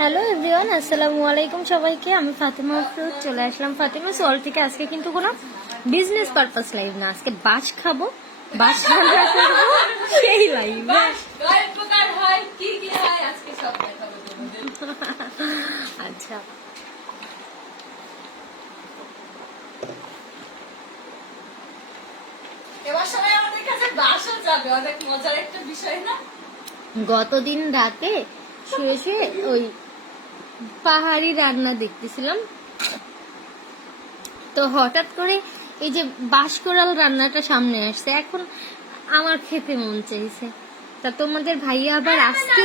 Hello everyone, আসসালামু আলাইকুম সবাইকে। আমি ফাতেমা আফরোজ চলে আসলাম ফাতেমা সল থেকে। আজকে কিন্তু কোনো বিজনেস পারপাস লাইভ না, আজকে বাস খাবো, বাস রান্না করবো, সেই লাইভ। আচ্ছা, গতদিন রাতে শুয়ে শুয়ে ওই পাহাড়ি রান্না দেখতেছিলাম, তো হঠাৎ করে এই যে বাঁশকোরাল রান্নাটা সামনে আসছে, এখন আমার খেতে মন চাইছে। তা তোমাদের ভাইয়া আবার আজকে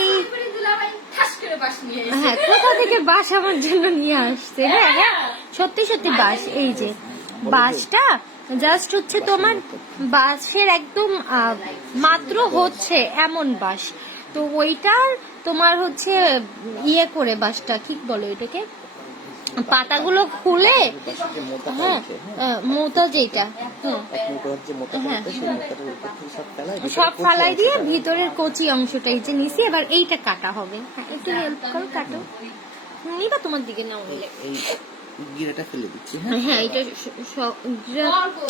হ্যাঁ কোথা থেকে বাঁশ আমার জন্য নিয়ে আসছে। হ্যাঁ হ্যাঁ, সত্যি সত্যি বাঁশ। এই যে বাঁশটা জাস্ট হচ্ছে তোমার বাঁশের একদম মাত্র হচ্ছে এমন বাঁশ, তো ওইটার তোমার হচ্ছে ইয়ে করে বাঁশটা কি বলে ওইটাকে, পাতাগুলো খুলে হ্যাঁ মোটা যেটা হ্যাঁ সব ফালাই দিয়ে ভিতরের কচি অংশটা এই যে নিছি, এবার এইটা কাটা হবে। হ্যাঁ একটু হেল্প করো, কাটো। নিবা তোমার দিকে না হলে গিরাটা ফেলে দিচ্ছি। হ্যাঁ এটা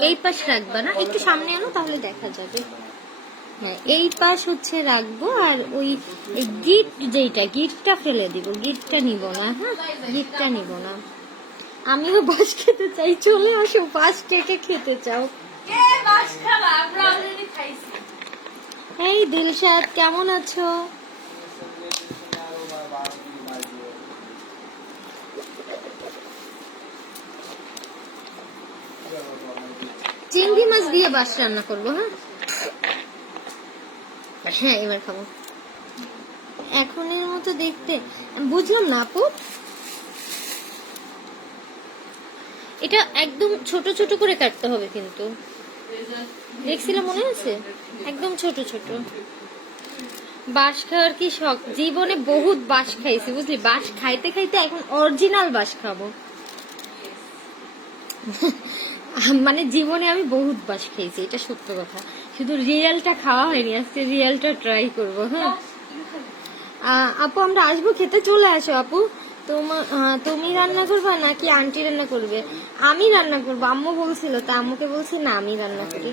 এই পাশ রাখবা না, একটু সামনে আনো তাহলে দেখা যাবে। হ্যাঁ এই পাশ হচ্ছে রাখবো, আর ওই গিট যেটা গিটটা ফেলে দিব, গিটটা নিব না। হ্যাঁ গিটটা নিব না। আমিও বাঁশ খেতে চাই, চলে আসো বাঁশ কে কে খেতে চাও। এই দিলশাদ কেমন আছো? চিংড়ি মাছ দিয়ে বাঁশ রান্না করবো। হ্যাঁ হ্যাঁ এবার খাবো। এখনের মতো দেখতে বুঝলাম না আপু, এটা একদম ছোট ছোট করে কাটতে হবে কিন্তু, দেখছিলাম মনে আছে একদম ছোট ছোট। বাঁশ খাওয়ার কি শখ, জীবনে বহুত বাঁশ খাইছি বুঝলি, বাঁশ খাইতে খাইতে এখন অরিজিনাল বাঁশ খাবো। মানে জীবনে আমি বহুত বাঁশ খাইছি, এটা সত্য কথা, শুধু রিয়েলটা খাওয়া হয়নি, আজকে রিয়েলটা ট্রাই করবো। হ্যাঁ আপু আমরা আসবো, খেতে চলে আসো আপু। তুমি রান্না করবা নাকি আন্টি রান্না করবে? আমি রান্না করবো, আম্মু বলছিল, তা আম্মুকে বলছি না আমি রান্না করি,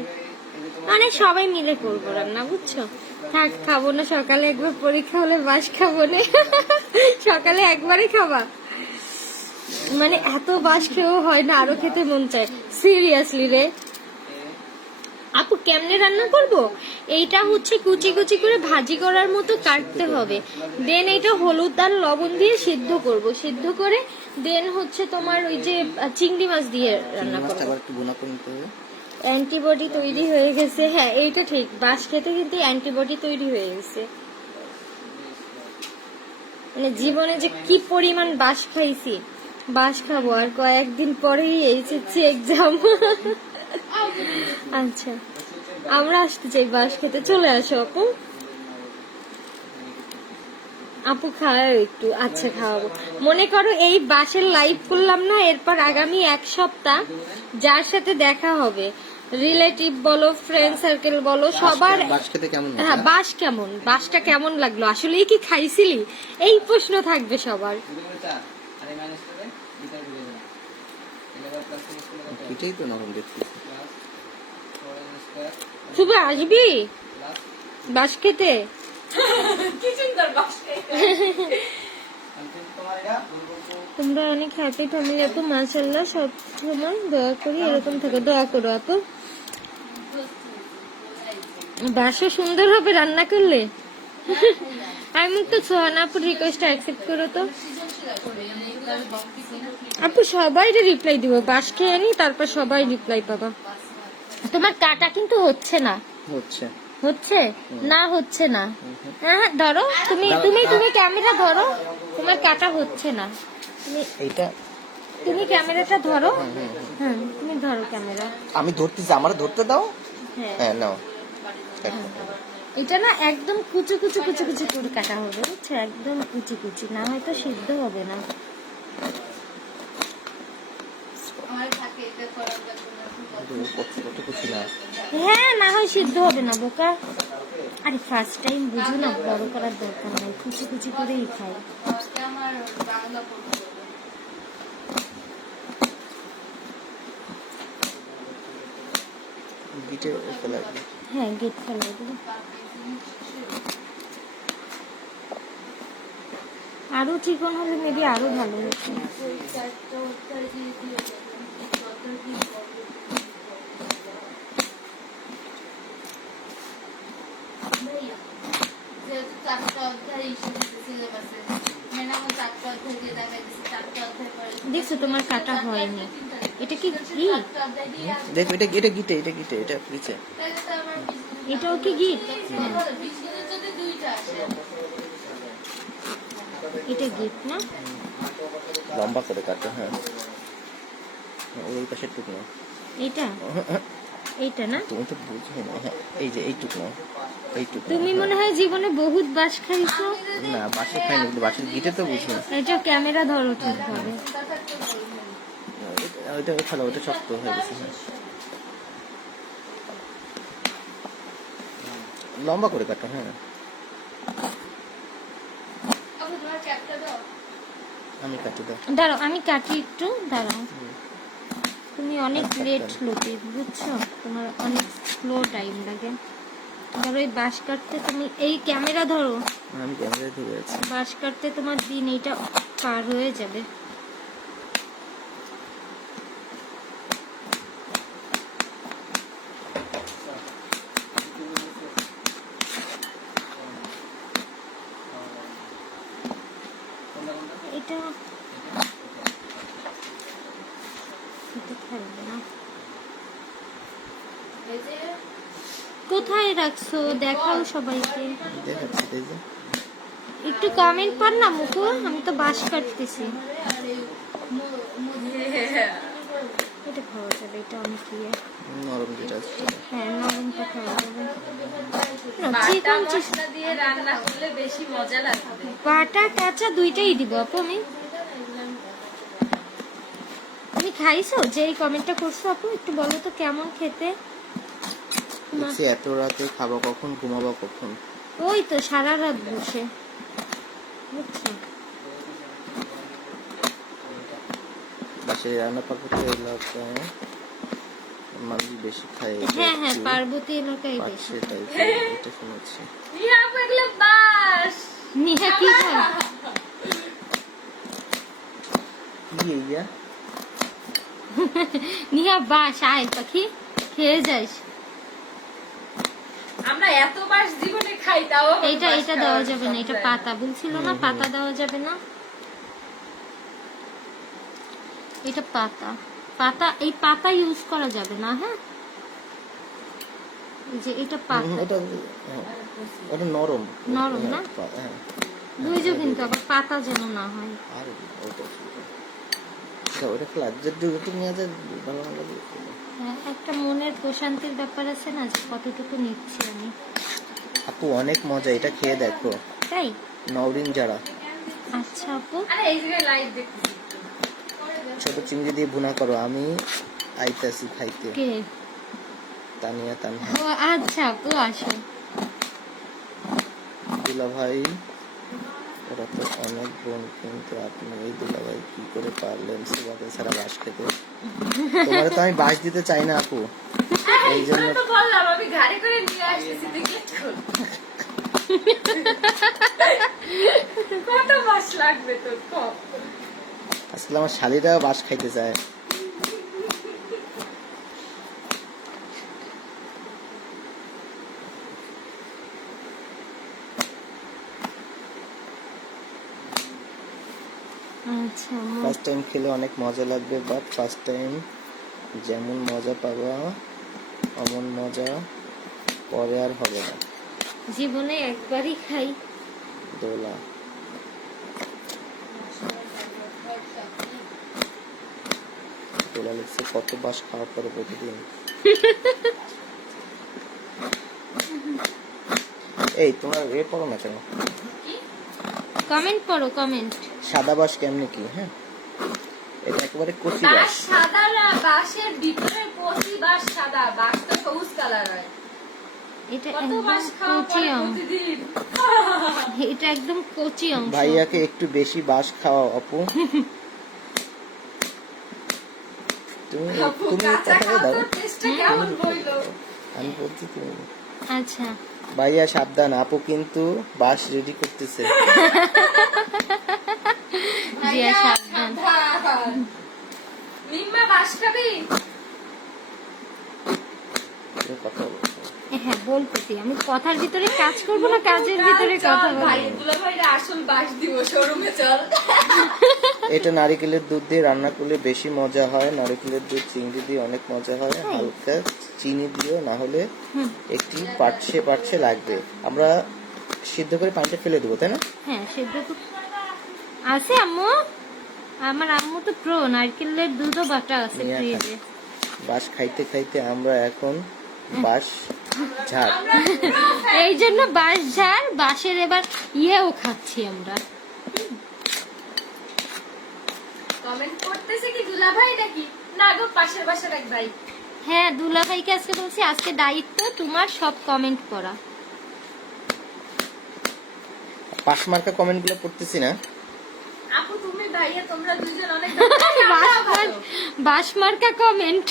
মানে সবাই মিলে করবো রান্না, বুঝছো। থাক খাবো না, সকালে একবার পরীক্ষা হলে বাস খাবো না। সকালে একবারই খাবা, মানে এত বাস খেয়েও হয় না, আরো খেতে মন চায় সিরিয়াসলি রে। আপু কেমনে রান্না করব? এইটা হচ্ছে কুচি কুচি করে ভাজি করার মতো কাটতে হবে, দেন এইটা হলুদ আর লবণ দিয়ে সিদ্ধ করব, সিদ্ধ করে দেন হচ্ছে তোমার ওই যে চিংড়ি মাছ দিয়ে রান্না করব। অ্যান্টিবডি তৈরি হয়ে গেছে। হ্যাঁ এইটা ঠিক, বাঁশ খেতে কিন্তু অ্যান্টিবডি তৈরি হয়ে গেছে। মানে জীবনে যে কি পরিমাণ বাঁশ খাইছি, বাঁশ খাবো আর কয়েকদিন পরেই এইচএসসি এক্সাম। আচ্ছা আমরা আসতে চাই বাঁশ খেতে, চলে আসো আপু। আপু খাওয়াও একটু। আচ্ছা খাওয়াবো, মনে করো এই বাঁশের লাইভ করলাম না, এরপর আগামী এক সপ্তাহ যার সাথে দেখা হবে, রিলেটিভ বলো ফ্রেন্ড সার্কেল বলো, সবার হ্যাঁ বাঁশ কেমন, বাঁশটা কেমন লাগলো, আসলে কি খাইছিলি, এই প্রশ্ন থাকবে সবার। শুভ আসবি বাঁশ খেতে? তোমরা অনেক হ্যাপি ফ্যামিলি আপু, মাশাআল্লাহ, সব সময় দোয়া করি এরকম থাকে, দোয়া করো আপু। বাসা সুন্দর হবে রান্না করলে। আমি তো সোহানা আপুর রিকোয়েস্ট অ্যাকসেপ্ট করো তো আপু, সবাই রিপ্লাই দিব, বাস খেয়ে নি তারপর সবাই রিপ্লাই পাবা। তোমার কাটা কিন্তু হচ্ছে না, হচ্ছে না, হচ্ছে না। হ্যাঁ ধরো, তুমি তুমি তুমি ক্যামেরা ধরো, তোমার কাটা হচ্ছে না, তুমি ক্যামেরাটা ধরো। হ্যাঁ তুমি ধরো ক্যামেরা, আমি ধরতেছি, আমার ধরতে দাও। হ্যাঁ নাও। এটা না একদম কুচি কুচি কুচি কুচি করে কাটা হবে, বুঝছো, একদম কুচি কুচি, না হয়তো সিদ্ধ হবে না। হ্যাঁ না হয় সিদ্ধ হবে না বোকা। আরে ফার্স্ট টাইম বুঝো না, বড় করার দরকার নাই, কুচি কুচি করেই খাই। আমার বাংলা পড়তে হবে। গিটে ফেলা দিই। হ্যাঁ গেট ফেলে দিবো। আরো চিকন হলে মেবি আরো ভালো হতো। ওই চারটা অধ্যায় দিয়ে দিয়ে দেবেন, অধ্যায় দিয়ে করবে। ভাইয়া, যেহেতু চারটা অধ্যায় হিসেবে সিলেবাসে ম্যাডাম চারটা অধ্যায় দিয়ে দেখাই দিচ্ছে, চারটা অধ্যায় পরে দেখছো তোমার কাটা হয়নি। এটা কি কি? চারটা অধ্যায় দিয়ে আসবে। দেখো এটা এটা গিটে এটা নিচে। তাহলে তো আমার 20 মিনিট এটাও কি গিট? হ্যাঁ, 20 মিনিট যদি দুইটা আসে। এটা গিট না? লম্বা করে কাটো, হ্যাঁ ওই পাশে টুক নাও। এটা এইটা না? তুমি তো বুঝবে না, হ্যাঁ এই যে এইটুক নাও, এইটুক নাও। তুমি মনে হয় জীবনে বহুত বাস খাইছো। না বাসে খাইনি, কিন্তু বাসের গিটে তো বুঝবে। এটা ক্যামেরা ধরো ঠিক ভাবে। ওইটা ফেলো, ওইটা শক্ত হয়ে গেছে। হ্যাঁ লম্বা করে কাটো, হ্যাঁ আপু তোমার ক্যাপটা দাও। আমি কাটি দাও। দাঁড়াও আমি কাটি একটু, দাঁড়াও। তুমি অনেক লেট লোকে বুঝছো, তোমার অনেক স্লো টাইম লাগে। ধরো এই বাঁশ কাটতে তুমি এই ক্যামেরা ধরো, আমি ক্যামেরায় ধরে আছি। বাঁশ কাটতে তোমার দিন এইটা পার হয়ে যাবে। এটা এটা খেলবে না। এই যে কোথায় রাখছো দেখাও সবাইকে। দেখাচ্ছি এই যে। একটু কমেন্ট কর না মুকু, আমি তো বাঁশ কাটতেছি। আর এই এটা খাওয়া যাবে, এটা অনেক ইয়ে। নরম যেটা আছে। হ্যাঁ নরমটা খাওয়া যাবে। বাটা চিকন মশলা দিয়ে রান্না করলে বেশি মজা লাগবে। বাটা কাঁচা দুইটাই দিব আপু আমি। তুমি খাইছো যে এই কমেন্টটা করছো আপু, একটু বলো তো কেমন খেতে। দেখছি এত রাতে খাবো কখন, ঘুমাবো কখন। ওই তো সারা রাত বসে বুঝছো। বাসে রান্না পাক করতে এলাকায় মানুষ বেশি খায়, এটা হ্যাঁ হ্যাঁ একটু পার্বতী এলাকায় বেশি। পাচ্ছে তাই এটা শুনেছি। নিয়ে আপু এগুলো বাস। নিহা কি খায়? কি ইয়া নিহা বাস আয় পাখি খেয়ে যাস। আমরা এত বাস জীবনে খাই, তাও এটা এটা দেওয়া যাবে না, এটা পাতা বলছিল না, পাতা দেওয়া যাবে না। এটা পাতা, পাতা এই পাতা ইউজ করা যাবে না। হ্যাঁ এই যে এটা পাতা, ওটা হ্যাঁ, ওটা নরম নরম না? হ্যাঁ বুঝছো কিন্তু আবার পাতা যেন না হয়। আর ওটা ওটা ফ্ল্যাট যেটুকু নিয়ে যায় ভালো না লাগে। হ্যাঁ, একটা মনের প্রশান্তির ব্যাপার আছে না, যে কতটুকু নিচ্ছি আমি। আপু অনেক মজা, এটা খেয়ে দেখো। তাই নওরিন যারা আচ্ছা আপু। আরে এই জায়গায় লাইট দেখতেছি। ছোট চিংড়ি দিয়ে ভুনা করো, আমি আইতাছি খাইতে। কে? তানিয়া তানহা ও আচ্ছা আপু আসো। দুলা ভাই ওরা তো অনেক বোন, কিন্তু আপনি এই দুলা ভাই কি করে পারলেন সেভাবে সারা বাস খেতে। তোমার তো আমি বাস দিতে চাই না আপু, এই জন্য তো বললাম আমি গাড়ি করে নিয়ে আসতেছি, দেখি কত বাস লাগবে তোর কম। আসলে আমার শালিরাও বাস খাইতে চায়। আচ্ছা ফার্স্ট টাইম খেলে অনেক মজা লাগবে, বাট ফার্স্ট টাইম যেমন মজা পাবা অমন মজা পরে আর হবে না। জীবনে একবারই খাই। দোলা দোলা লিখছে কত বাস খাওয়া পরে প্রতিদিন। এই তোমার এ পড়ো না কেন, কমেন্ট করো কমেন্ট। সাদা বাস কেমনে কি? হ্যাঁ এটা একেবারে কচি বাস বাস। সাদা না, বাসের ভিতরে কচি বাস সাদা, বাস তো সবুজ কালার হয়। এটা কত একদম মাস খাওয়া কচি পরে অংশ, প্রতিদিন এটা একদম কচি অংশ। ভাইয়াকে একটু বেশি বাস খাওয়াও আপু। তুমি আপু, তুমি কাঁচা কথাটা দাও, খাওয়ার টেস্টটা কেমন হইলো? আমি বলছি তুমি। আচ্ছা ভাইয়া সাবধান, আপু কিন্তু বাস রেডি করতেছে। জিয়া সাবধান। সাবধান। মিম্মা বাস খাবি? তুমি কথা বলো। হ্যাঁ বলতেছি, আমি কথার ভিতরে কাজ করব না কাজের ভিতরে চল, কথা ভাই বলবো। দুলাভাইরা আসল বাস দিব, শোরুমে চল। এটা নারকেলের দুধ দিয়ে রান্না করলে বেশি মজা হয়। নারকেলের দুধ চিংড়ি দিয়ে অনেক মজা হয়। হালকা চিনি দিও, না হলে একটি পাটসে পাটসে লাগবে। আমরা সিদ্ধ করে পানিটা ফেলে দেবো, তাই না? হ্যাঁ সেদ্ধ তো আছে আম্মু, আমার আম্মু তো প্রো, নারকেলের দুধও বাটা আছে নিয়ে ফ্রিজে। বাস খাইতে খাইতে আমরা এখন বাস ঝাড়। এই জন্য বাঁশ ঝাড়, বাঁশের এবার ইয়েও খাচ্ছি আমরা। কমেন্ট করতেছে কি দুলাভাই নাকি? না গো, পাশের বাসার এক ভাই। হ্যাঁ দুলাভাইকে আজকে বলছি, আজকে দায়িত্ব তোমার সব কমেন্ট পড়া। পাশ মার্কা কমেন্ট গুলো পড়তেছি না। আপু তুমি ভাইয়া তোমরা দুজন অনেক বাঁশ মার্কা কমেন্ট।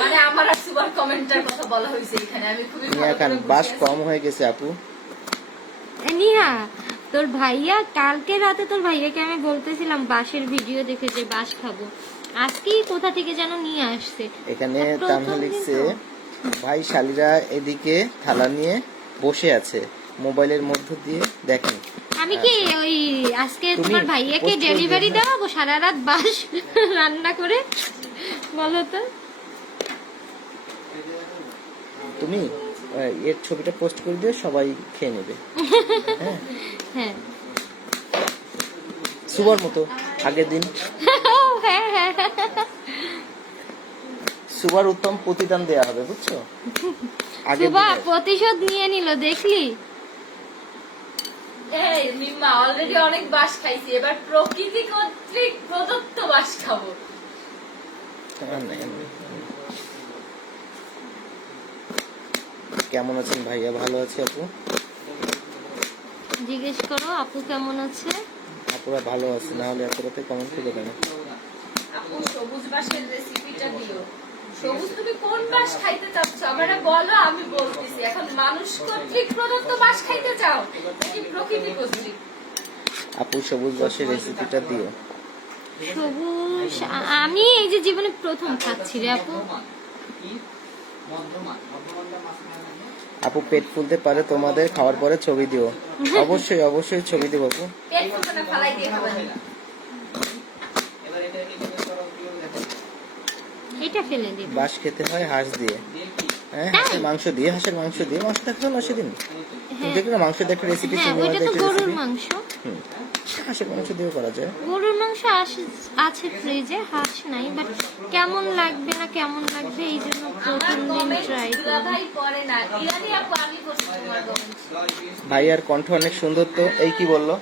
মানে আমার আর সুপার কমেন্টের কথা বলা হয়েছে এখানে, আমি খুবই নিয়া খান, বাস কম হয়ে গেছে আপু। নিহা তোর ভাইয়া কালকে রাতে তোর ভাইয়াকে আমি বলতেছিলাম বাঁশের ভিডিও দেখে যে বাঁশ খাবো, আজকেই কোথা থেকে যেন নিয়ে আসছে। এখানে আর প্রথম তানহা দিন লিখছে, তো। ভাই শালিরা এদিকে থালা নিয়ে বসে আছে, মোবাইলের মধ্য দিয়ে দেখেন। আমি কি ওই আজকে তুমি তোমার ভাইয়াকে post করবে, ডেলিভারি হ্যাঁ। দেওয়াবো সারা রাত বাঁশ রান্না করে? বলো তো। তুমি এর ছবিটা পোস্ট করে দিও, সবাই খেয়ে নেবে। হ্যাঁ, হ্যাঁ সুবার মতো আগের দিন। হ্যাঁ হ্যাঁ সুবার উত্তম প্রতিদান দেয়া হবে, বুঝছো? আগের সুবা দিনের। প্রতিশোধ নিয়ে নিল, দেখলি? এই মিম্মা অলরেডি অনেক বাস খাইছি, এবার প্রকৃতি কর্তৃক প্রদত্ত বাস খাবো। কেমন আছেন ভাইয়া? ভালো আছে আপু? জিজ্ঞেস করো আপু কেমন আছে। আপুরা ভালো আছে, না হলে এত রাতে কমেন্ট করে দেন। আপু সবুজ বাসের রেসিপিটা দিও। সবুজ তুমি কোন বাস খাইতে চাচ্ছ আমারে বলো, আমি বলতেছি। এখন মানুষ কর্তৃক প্রদত্ত বাস খাইতে চাও নাকি প্রকৃতি কর্তৃক? আপু সবুজ বাসের রেসিপিটা দিও। সবুজ আমি এই যে জীবনে প্রথম খাচ্ছি রে আপু। আপু পেট ফুলতে পারে তোমাদের, খাওয়ার পরে ছবি দিও। অবশ্যই অবশ্যই ছবি দেবো আপু। পেট ফুলতে না ফালাই দিয়ে খাবেন। এটা ফেলে দিই। বাস খেতে হয় হাঁস দিয়ে, হ্যাঁ হাঁসের মাংস দিয়ে। হাঁসের মাংস দিয়ে মাংস দেখতে না সেদিন দেখলে না, মাংস দিয়ে একটা রেসিপি, হ্যাঁ চিংড়ি ওইটা মাছের তো একটা গরুর রেসিপি। মাংস। হাঁসের মাংস দিয়েও করা যায়। গরুর মাংস আছে ফ্রিজে, হাঁস নাই, বাট কেমন লাগবে না কেমন লাগবে এই জন্য প্রথম দিন ট্রাই করব। দুলাভাই পরে না, ইয়ানি আপু আমি করছি তোমার কমেন্ট। ভাইয়ার কণ্ঠ অনেক সুন্দর তো, এই কি বললো?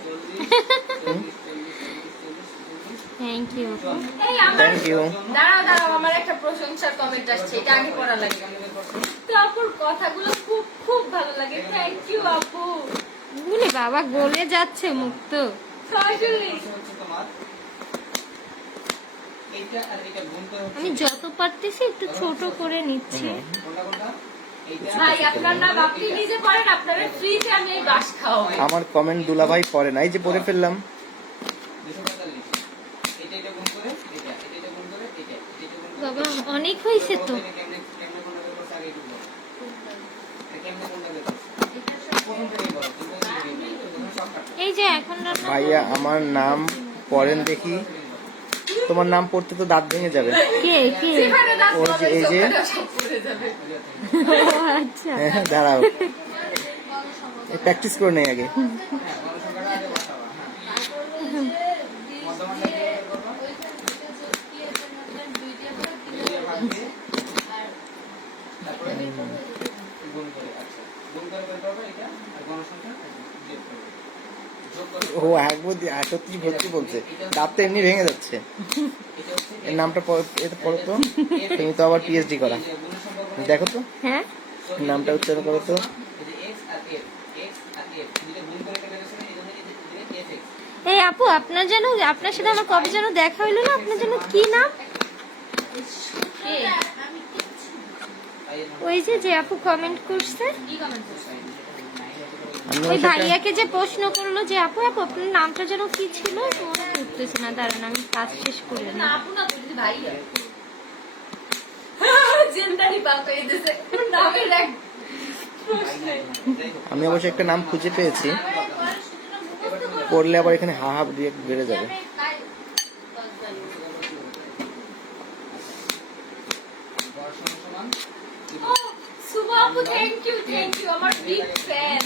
থ্যাংক ইউ আপু। এই আমার থ্যাংক ইউ। দাঁড়াও দাঁড়াও, আমার একটা প্রশংসার কমেন্ট আসছে, এটা আগে পড়া লাগে। তো আপুর কথাগুলো খুব খুব ভালো লাগে, থ্যাংক ইউ আপু। বলে বাবা গলে যাচ্ছে মুখ তো। সরাসরি আমি যত পারতেছি একটু ছোট করে নিচ্ছি। ভাই আপনার নাম আপনি নিজে করেন, আপনার ফ্রিতে আমি এই বাস খাওয়াবো। আমার কমেন্ট দুলাভাই পড়ে না, এই যে পড়ে ফেললাম। বাবা অনেক হয়েছে তো। এই যে এখন রান্না ভাইয়া আমার নাম পড়েন দেখি। তোমার নাম পড়তে তো দাঁত ভেঙে যাবে। কে কে? যেখানে দাঁত ওই যে, এই যে। ওখানে সব পড়ে যাবে। ও আচ্ছা। হ্যাঁ দাঁড়াও, প্র্যাকটিস করে নেই আগে। ও একবার সত্যি সত্যি বলছে, দাঁত তো এমনি ভেঙে যাচ্ছে। এর নামটা এটা পড়ো তো, তুমি তো আবার পিএইচডি করা। দেখো তো হ্যাঁ নামটা উচ্চারণ করো তো। এই আপু আপনার যেন আপনার সাথে আমার কবে যেন দেখা হইলো না, আপনার যেন কি নাম? ওই যে আপু কমেন্ট করছে, আমি ওই ওর সাথে ভাইয়াকে যে প্রশ্ন করলো যে আপু আপু আপনার নামটা যেন কি ছিল, মনে করতেছে না, দাঁড়ান আমি কাজ শেষ করে না নিই। আপু না তুমি ভাইয়া জেন্ডারি পাল্টে দিতেছে নামের এক প্রশ্নে। আমি অবশ্য একটা নাম খুঁজে পেয়েছি, পড়লে আবার এখানে হা হা রিয়েক্ট বেড়ে যাবে। ও সুবা আপু থ্যাংক ইউ আমার বিগ ফ্যান।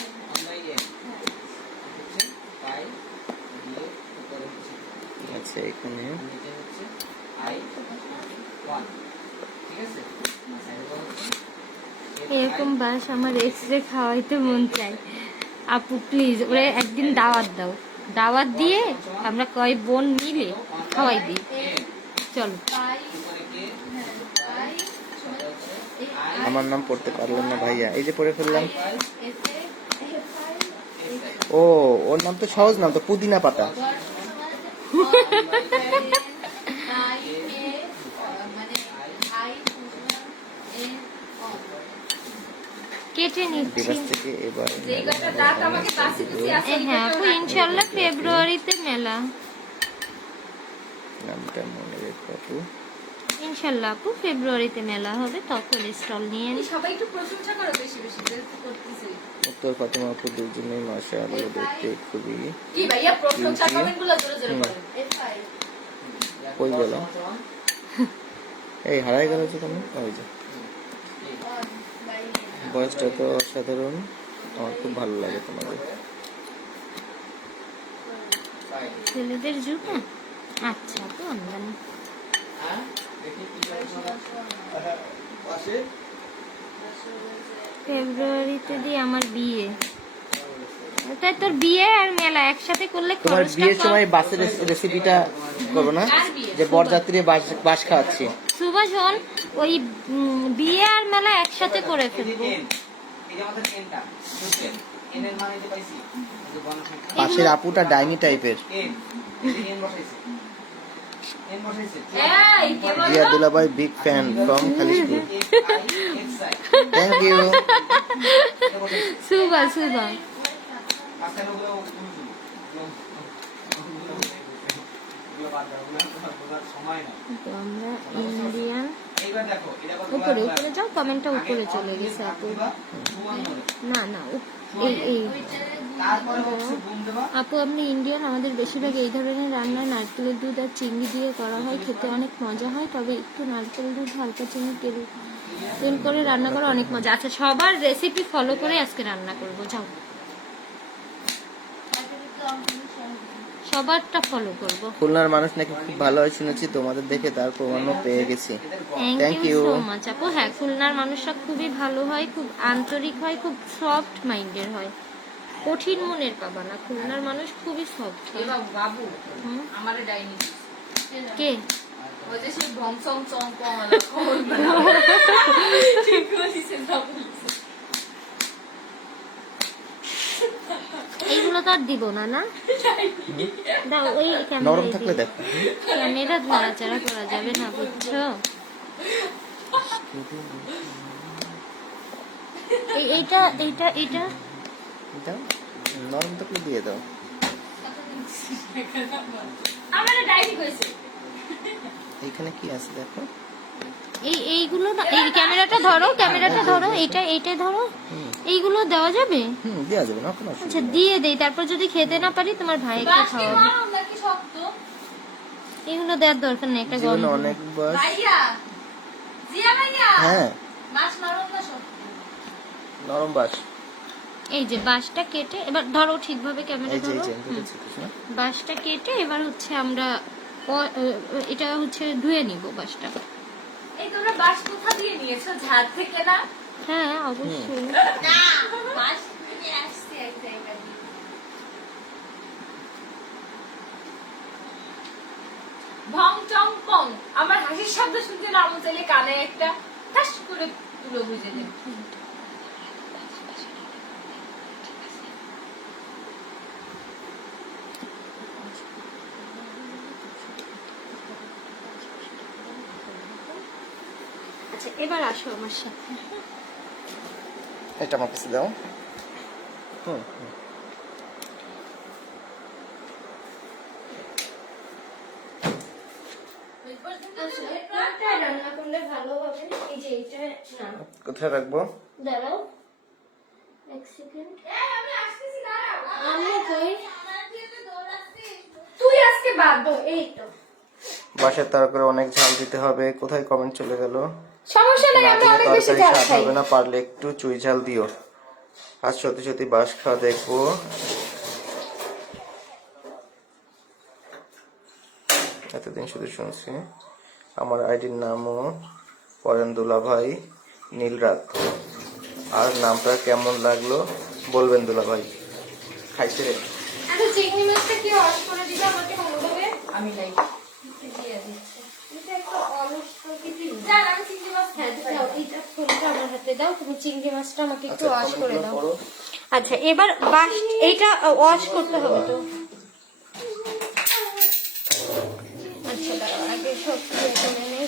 আচ্ছা এখানে এরকম বাস আমার এক্সরে খাওয়াইতে মন চাই আপু, প্লিজ ওরে একদিন দাওয়াত দাও, দাওয়াত দিয়ে আমরা কয় বোন মিলে খাওয়াই দিই, চলো। আমার নাম পড়তে পারলাম না ভাইয়া, এই যে পড়ে ফেললাম। ও ওর নাম তো সহজ নাম তো, পুদিনা পাতা। কেটে নিচ্ছি। দিবস থেকে এবার যেই কটা দাঁত আমাকে কাশি দিছি আছে হ্যাঁ আপু ইনশাল্লাহ ফেব্রুয়ারিতে মেলা, নামটা মনে রেখো আপু। ইনশাল্লাহ আপু ফেব্রুয়ারিতে মেলা হবে, তখন স্টল নিয়ে এই নিই। সবাই একটু প্রশংসা করো বেশি বেশি যে করতেছি। উত্তর ফাতেমা আপু দুজনেই মাশাআল্লাহ দেখতে খুবই। কি ভাইয়া প্রশংসা কমেন্টগুলো জোরে জোরে বলেন। কই গেল? এই হারাই গেল যে তুমি, ওই যে বয়সটা তো অসাধারণ, আমার খুব ভালো লাগে তোমাদের। ছেলেদের জুতা, আচ্ছা আপু আমি জানি। ফেব্রুয়ারিতে দিয়ে আমার বিয়ে, তাই তোর বিয়ে আর মেলা একসাথে করলে তোমার খরচটা বিয়ের কম। সময় বাসের রেসিপিটা করবো না, যে বরযাত্রী বাস খাওয়াচ্ছি। সুভাষন ওই বিয়ে আর মেলা একসাথে করে ফেলবো। পাশের আপুটা ডাইনি টাইপের। এই কে বললো? রিয়া দুলাভাই big fan from Khalishpur. Thank you. Subha তো আমরা ইন্ডিয়ান, উপরে উপরে যাও, কমেন্টটা উপরে চলে গেছে আপু। না না এই আপু আপনি ইন্ডিয়ান, আমাদের বেশিরভাগ এই ধরনের রান্না নারকেলের দুধ আর চিংড়ি দিয়ে করা হয়, খেতে অনেক মজা হয়, তবে একটু নারকেল দুধ হালকা চিনি তেল করে রান্না করা অনেক মজা। আচ্ছা সবার রেসিপি ফলো করে আজকে রান্না করবো, যাও সবারটা ফলো করবো। খুলনার মানুষ নাকি খুব ভালো হয় শুনেছি, তোমাদের দেখে তার প্রমাণও পেয়ে গেছি। থ্যাংক ইউ সো মাচ আপু। হ্যাঁ খুলনার মানুষরা খুবই ভালো হয়, খুব আন্তরিক হয়, খুব সফট মাইন্ডের হয়, কঠিন মনের পাবা না, খুলনার মানুষ খুবই সফট হয়। এবার বাবু হুম। আমারে ডাইনি কে ওই যে সেই ভংসং চং পং ঠিক বলেছেন বাবু। এইগুলো তো আর দিব না না, দাও ওই নরম থাকলে দেখো। ক্যামেরা নাড়াচাড়া করা যাবে না বুঝছো। এইটা এইটা এইটা দাও, নরম থাকলে দিয়ে দাও। আমারে ডাইনি কইছে এইখানে কি আছে দেখো। এইগুলো না, এই ক্যামেরাটা ধরো, এইটা ধরো, এইগুলো দেওয়া যাবে। দেওয়া যাবে না, কোনো আচ্ছা অসুবিধা নেই। দিয়ে দেই, তারপর যদি খেতে না পারি তোমার ভাইকে বাসকে খাওয়াবো। মারো নাকি শক্ত এগুলো দেওয়ার দরকার নেই, একটা জীবনে গন্ধ। অনেক বাস। ভাইয়া জিয়া ভাইয়া হ্যাঁ বাস মারো না শক্ত। নরম বাস। এই যে বাঁশটা কেটে এবার ধরো ঠিকভাবে ক্যামেরা এই যে ধরো। ধরেছি কৃষ্ণ। বাঁশটা কেটে এবার হচ্ছে আমরা এটা হচ্ছে ধুয়ে নিব বাঁশটা। এই তোমরা বাস কোথা দিয়ে নিয়েছো, ঝাড় থেকে না? হ্যাঁ অবশ্যই। না বাস নিয়ে আসছি এক জায়গা দিয়ে। ভং চং পং আমার হাসির শব্দ শুনতে না মন চাইলে কানে একটা ঠাস করে তুলো বুঝে দিন। আচ্ছা এবার আসো আমার সাথে। এটা আমার কাছে দাও। হুম হুম। আসলে কোনটা রান্না করলে ভালো হবে? এই যে এটা না, কোথায় রাখবো? দাঁড়াও এক সেকেন্ড। আমি আসতেছি, দাঁড়াও। আমি কই? তুই আজকে বাদ দাও। এই তো বাসার তরকারি অনেক ঝাল দিতে হবে, কোথায় কমেন্ট চলে গেল? সমস্যা নাই, না আমি দিলে অনেক বেশি তরকারি ঝাল স্বাদ খাই। হবে না, পারলে একটু চুই ঝাল দিও। আজ সত্যি সত্যি বাস খাওয়া দেখবো। এতদিন শুধু শুনছি। আমার আইডির নামও পরেন দুলাভাই নীলরাত। আর নামটা কেমন লাগলো বলবেন দুলাভাই। খাইছে রে। আচ্ছা চিংড়ি মাছটা কি ওয়াশ করে দিবে আমাকে ভালোভাবে? আমি নাই। দিয়ে দিচ্ছি। এটা একটু অলস প্রকৃতির। জান, আমি চিংড়ি মাছ হ্যাঁ দাও, এইটা ফুলটা আমার হাতে দাও, তুমি চিংড়ি মাছটা আমাকে একটু আচ্ছা, ওয়াশ করে কমেন্টগুলো দাও। পড়ো। আচ্ছা এবার এইটা ওয়াশ করতে হবে তো। আচ্ছা দাঁড়াও, আগে সব দিয়ে করে নিই।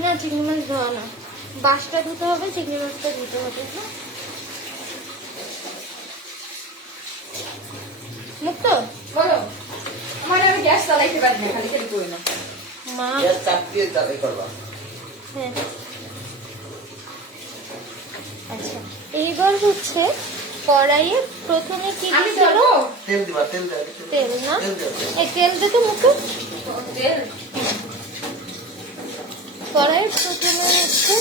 না চিংড়ি মাছ ধোয়া না, বাঁশটা ধুতে হবে, চিংড়ি মাছটা ধুতে হবে। হ্যাঁ মুক্ত বলো। আমার আমি গ্যাস চালাইতে পারি না, খালি খালি করি না। মা। গ্যাস চাপ দিয়ে জ্বালাই করবা। হ্যাঁ আচ্ছা এইবার হচ্ছে কড়াইয়ে প্রথমে কি আমি দিতে হবে? বলবো তেল দিবা, তেল দেওয়া। তেল না, তেল দেওয়া। এই তেল দিতে মুখে। তেল। কড়াইয়ে প্রথমে হচ্ছে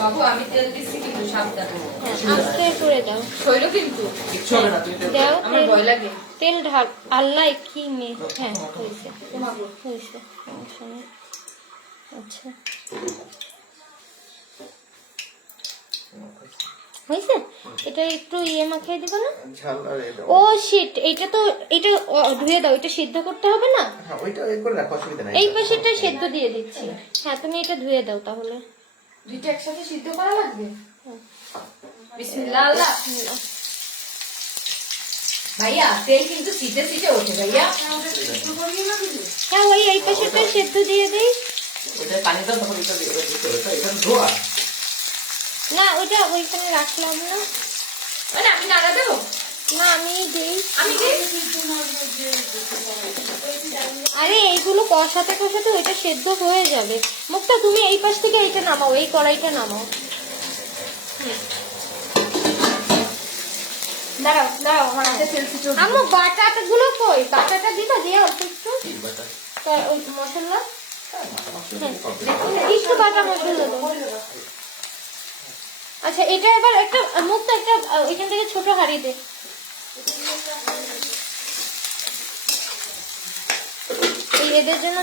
বাবু আমি তেল দিচ্ছি কিন্তু সাবধান। হ্যাঁ আস্তে করে দাও, শৈল কিন্তু কিচ্ছু হবে না, তুমি তেল দাও। দাও আমার তেল। ভয় লাগে। তেল ঢাল। আল্লাহ কি মেয়ে। হ্যাঁ হয়েছে তোমাকে হয়েছে, সমস্যা নেই। আচ্ছা হয়েছে, এটা একটু মাখিয়ে দিবে না? ঝাল আর এই দাও। ও শিট, এটা তো এটা ধুয়ে দাও, এটা সিদ্ধ করতে হবে না? হ্যাঁ ওইটা এই করে রাখো, অসুবিধা নাই। এই পাশেটা সেদ্ধ দিয়ে দিচ্ছি। হ্যাঁ তুমি এটা ধুয়ে দাও তাহলে। দুইটা একসাথে সিদ্ধ করা লাগবে। বিসমিল্লাহ আল্লাহ। ভাইয়া তেল কিন্তু সিটে সিটে ওঠে ভাইয়া। হ্যাঁ ওই এই পাশেটা সেদ্ধ দিয়ে দিই। ওইটা পানি দাও, তখন এটা দিয়ে দিতে হবে। তো এটা ধোয়া। না ওইটা ওইখানে রাখলাম না। মানে আমি নাড়া দেবো? না আমি দিই। আমি দিই? আরে এইগুলো কষাতে কষাতে ওইটা সেদ্ধ হয়ে যাবে। মুক্তা তুমি এই পাশ থেকে এইটা নামাও, এই কড়াইটা নামাও। দাঁড়াও দাঁড়াও, আমার হাতে তেল সিটে ওঠে। আমার বাটাটা গুলো কই? বাটাটা দিবা দিয়ে অল্প একটু কি বাটা? ওই মশলা। হ্যাঁ, একটু বাটা মশলা দেবো। আচ্ছা এটা এবার একটা মুক্তা একটা এখান থেকে ছোট হাঁড়ি দে। এই এদের জন্য